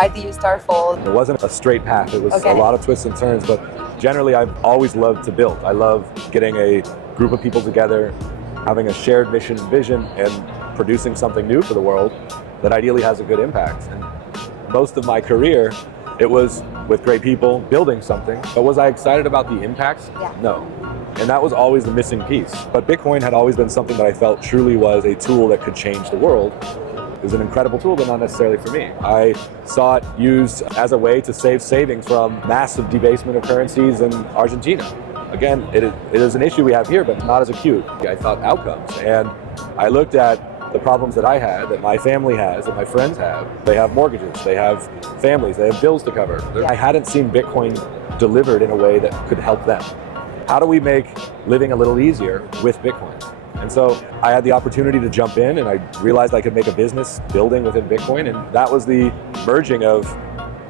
Why do you start Fold? It wasn't a straight path. It was a lot of twists and turns, but generally I've always loved to build. I love getting a group of people together, having a shared mission and vision, and producing something new for the world that ideally has a good impact. And most of my career, it was with great people, building something. But was I excited about the impact? Yeah. No. And that was always the missing piece. But Bitcoin had always been something that I felt truly was a tool that could change the world. It was an incredible tool, but not necessarily for me. I saw it used as a way to save savings from massive debasement of currencies in Argentina. Again, it is an issue we have here, but not as acute. I thought outcomes. And I looked at the problems that I had, that my family has, that my friends have. They have mortgages, they have families, they have bills to cover. I hadn't seen Bitcoin delivered in a way that could help them. How do we make living a little easier with Bitcoin? And so I had the opportunity to jump in, and I realized I could make a business building within Bitcoin, and that was the merging of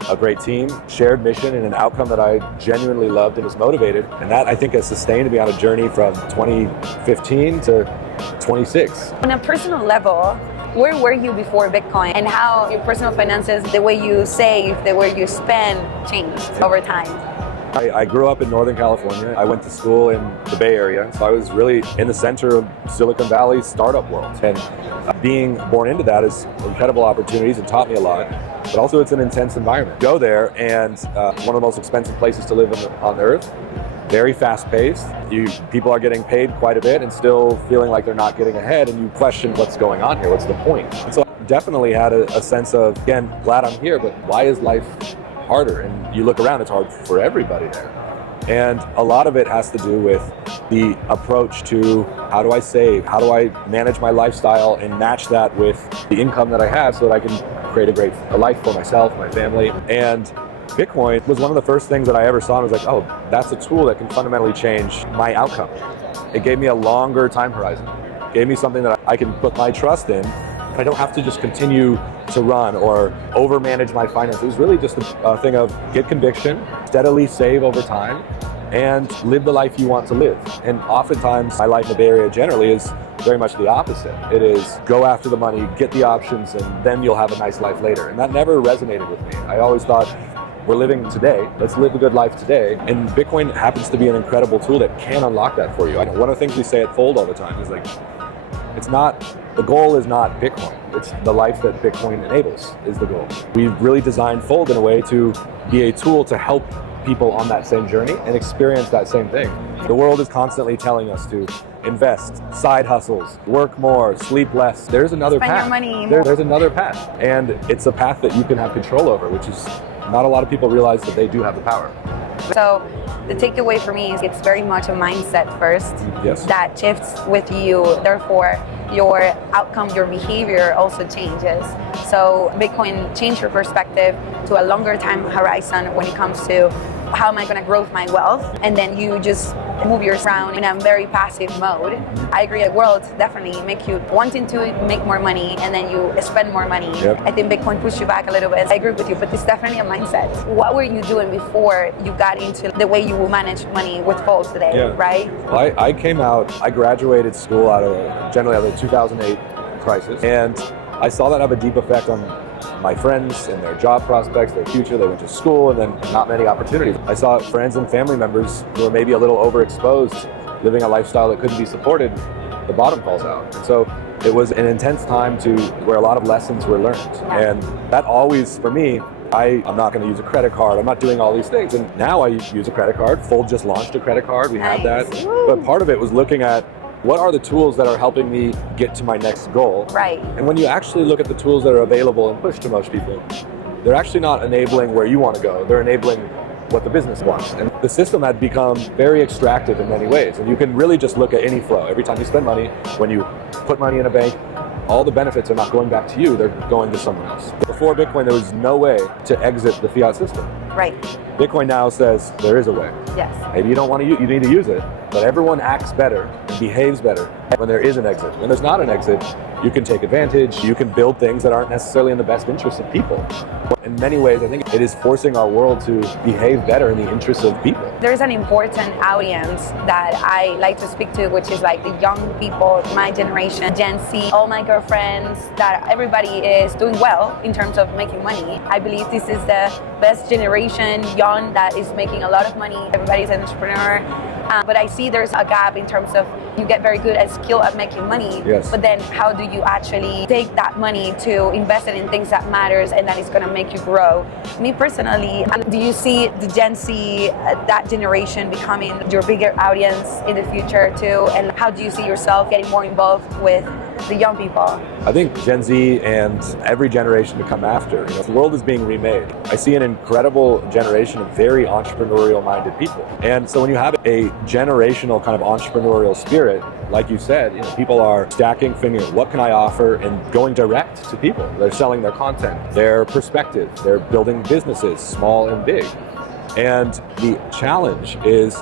a great team, shared mission, and an outcome that I genuinely loved and was motivated. And that, I think, has sustained me on a journey from 2015 to 26. On a personal level, where were you before Bitcoin, and how your personal finances, the way you save, the way you spend, changed over time? I grew up in Northern California. I went to school in the Bay Area, so I was really in the center of Silicon Valley's startup world. And being born into that is incredible opportunities and taught me a lot, but also it's an intense environment. Go there, and one of the most expensive places to live on Earth, very fast-paced. People are getting paid quite a bit and still feeling like they're not getting ahead, and you question what's going on here, what's the point? And so I definitely had a sense of, again, glad I'm here, but why is life harder? And you look around, it's hard for everybody there. And a lot of it has to do with the approach to how do I save, how do I manage my lifestyle and match that with the income that I have so that I can create a life for myself, my family. And Bitcoin was one of the first things that I ever saw, and was like, oh, that's a tool that can fundamentally change my outcome. It gave me a longer time horizon. It gave me something that I can put my trust in. I don't have to just continue to run or overmanage my finances. It was really just a thing of get conviction, steadily save over time, and live the life you want to live. And oftentimes, my life in the Bay Area generally is very much the opposite. It is go after the money, get the options, and then you'll have a nice life later. And that never resonated with me. I always thought, we're living today, let's live a good life today. And Bitcoin happens to be an incredible tool that can unlock that for you. I know one of the things we say at Fold all the time is like, the goal is not Bitcoin. It's the life that Bitcoin enables is the goal. We've really designed Fold in a way to be a tool to help people on that same journey and experience that same thing. The world is constantly telling us to invest, side hustles, work more, sleep less. There's another path. Spend your money more. There's another path. And it's a path that you can have control over, which is not a lot of people realize that they do have the power. So the takeaway for me is it's very much a mindset first. Yes. That shifts with you. Therefore, your outcome, your behavior also changes. So Bitcoin changed your perspective to a longer time horizon when it comes to how am I going to grow my wealth, and then you just move yourself around in a very passive mode. I agree, the world definitely make you wanting to make more money, and then you spend more money. Yep. I think Bitcoin pushed you back a little bit. I agree with you, but it's definitely a mindset. What were you doing before you got into the way you will manage money with Fold today, right? Well, I graduated school generally out of the 2008 crisis, and I saw that have a deep effect on my friends and their job prospects, their future. They went to school and then not many opportunities. I saw friends and family members who were maybe a little overexposed, living a lifestyle that couldn't be supported. The bottom falls out. And so it was an intense time where a lot of lessons were learned. And that always, for me, I'm not going to use a credit card. I'm not doing all these things. And now I use a credit card. Fold just launched a credit card. We have that. But part of it was looking at what are the tools that are helping me get to my next goal? Right. And when you actually look at the tools that are available and pushed to most people, they're actually not enabling where you want to go. They're enabling what the business wants. And the system had become very extractive in many ways. And you can really just look at any flow. Every time you spend money, when you put money in a bank, all the benefits are not going back to you, they're going to someone else. Before Bitcoin, there was no way to exit the fiat system. Right. Bitcoin now says there is a way. Yes. Maybe you don't want to you need to use it, but everyone acts better and behaves better when there is an exit. When there's not an exit, you can take advantage, you can build things that aren't necessarily in the best interest of people. In many ways, I think it is forcing our world to behave better in the interests of people. There's an important audience that I like to speak to, which is like the young people, my generation, Gen Z, all my girlfriends, that everybody is doing well in terms of making money. I believe this is the best generation, young, that is making a lot of money. Everybody's an entrepreneur. But I see there's a gap in terms of you get very good at skill at making money, yes, but then how do you actually take that money to invest it in things that matters and that is going to make you grow? Me personally, do you see the Gen Z, that generation, becoming your bigger audience in the future too? And how do you see yourself getting more involved with the young people? I think Gen Z and every generation to come after, the world is being remade. I see an incredible generation of very entrepreneurial-minded people. And so when you have a generational kind of entrepreneurial spirit, like you said, people are stacking, figuring, what can I offer, and going direct to people. They're selling their content, their perspective, they're building businesses, small and big. And the challenge is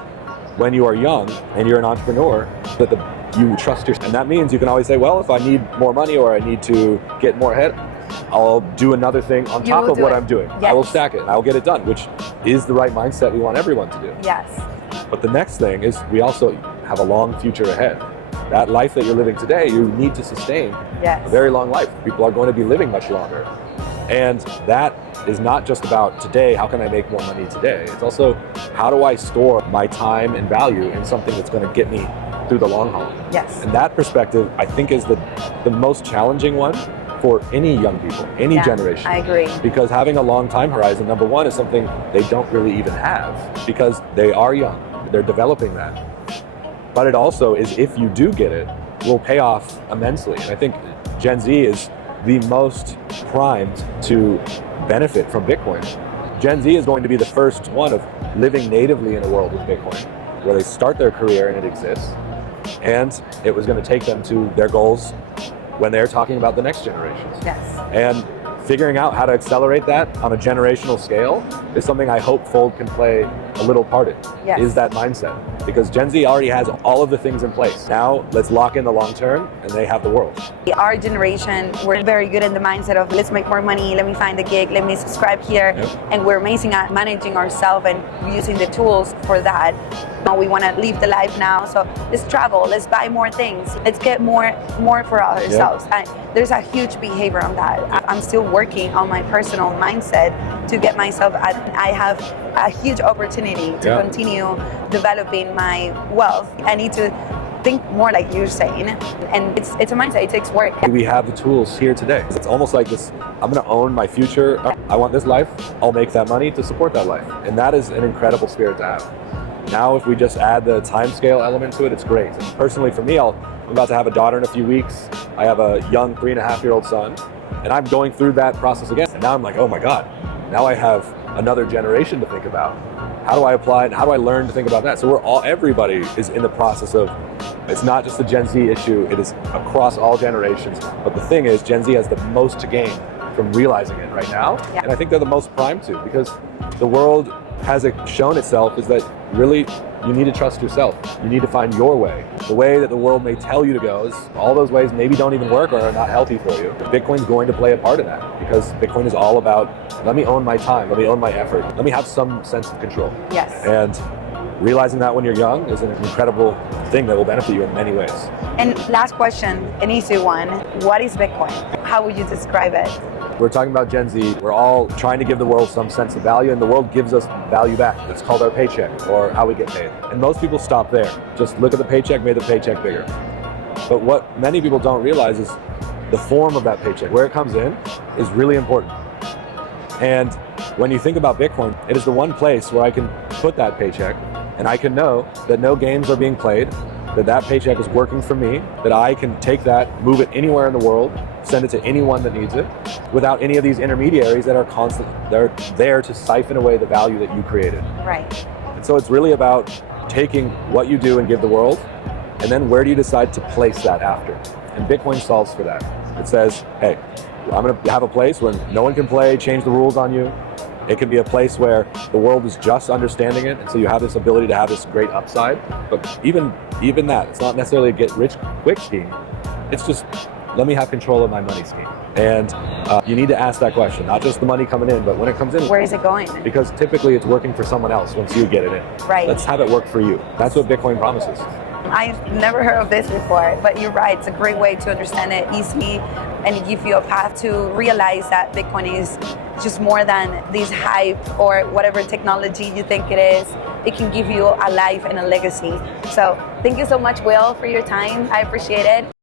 when you are young and you're an entrepreneur, that you trust yourself. And that means you can always say, well, if I need more money or I need to get more ahead, I'll do another thing on top of what I'm doing. Yes. I will stack it and I'll get it done, which is the right mindset we want everyone to do. Yes. But the next thing is we also have a long future ahead. That life that you're living today, you need to sustain a very long life. People are going to be living much longer. And that is not just about today, how can I make more money today? It's also, how do I store my time and value in something that's going to get me through the long haul? Yes. And that perspective, I think, is the most challenging one for any young people, any generation. I agree. Because having a long time horizon, number one, is something they don't really even have because they are young. They're developing that. But it also is, if you do get it, will pay off immensely. And I think Gen Z is the most primed to benefit from Bitcoin. Gen Z is going to be the first one of living natively in a world with Bitcoin, where they start their career and it exists. And it was going to take them to their goals when they're talking about the next generations. Yes. And figuring out how to accelerate that on a generational scale is something I hope Fold can play a little part in, is that mindset. Because Gen Z already has all of the things in place. Now let's lock in the long term and they have the world. Our generation, we're very good in the mindset of let's make more money, let me find a gig, let me subscribe here. And we're amazing at managing ourselves and using the tools for that. We want to live the life now, so let's travel, let's buy more things, let's get more for ourselves. And there's a huge behavior on that. I'm still working on my personal mindset to get myself I have a huge opportunity to continue developing my wealth. I need to think more like you're saying, and it's a mindset, it takes work. We have the tools here today. It's almost like this, I'm going to own my future. I want this life, I'll make that money to support that life. And that is an incredible spirit to have. Now, if we just add the time scale element to it, it's great. And personally, for me, I'm about to have a daughter in a few weeks. I have a young 3.5-year-old son, and I'm going through that process again. And now I'm like, oh my God, now I have another generation to think about. How do I apply and how do I learn to think about that? So everybody is in the process of, it's not just a Gen Z issue, it is across all generations. But the thing is, Gen Z has the most to gain from realizing it right now. And I think they're the most primed to, because the world has shown itself is that really you need to trust yourself. You need to find your way. The way that the world may tell you to go is all those ways maybe don't even work or are not healthy for you. Bitcoin's going to play a part in that, because Bitcoin is all about, let me own my time, let me own my effort, let me have some sense of control. Yes. And realizing that when you're young is an incredible thing that will benefit you in many ways. And last question, an easy one. What is Bitcoin? How would you describe it? We're talking about Gen Z. We're all trying to give the world some sense of value, and the world gives us value back. It's called our paycheck, or how we get paid. And most people stop there. Just look at the paycheck, made the paycheck bigger. But what many people don't realize is the form of that paycheck, where it comes in, is really important. And when you think about Bitcoin, it is the one place where I can put that paycheck, and I can know that no games are being played, that paycheck is working for me, that I can take that, move it anywhere in the world, send it to anyone that needs it, without any of these intermediaries that are they're there to siphon away the value that you created. Right. And so it's really about taking what you do and give the world, and then where do you decide to place that after? And Bitcoin solves for that. It says, hey, I'm going to have a place where no one can change the rules on you. It can be a place where the world is just understanding it, and so you have this ability to have this great upside. But even that, it's not necessarily a get rich quick scheme. It's just, let me have control of my money scheme. And you need to ask that question, not just the money coming in, but when it comes in, where is it going? Because typically it's working for someone else once you get it in. Right. Let's have it work for you. That's what Bitcoin promises. I've never heard of this before, but you're right. It's a great way to understand it easily and give you a path to realize that Bitcoin is just more than this hype or whatever technology you think it is. It can give you a life and a legacy. So thank you so much, Will, for your time. I appreciate it.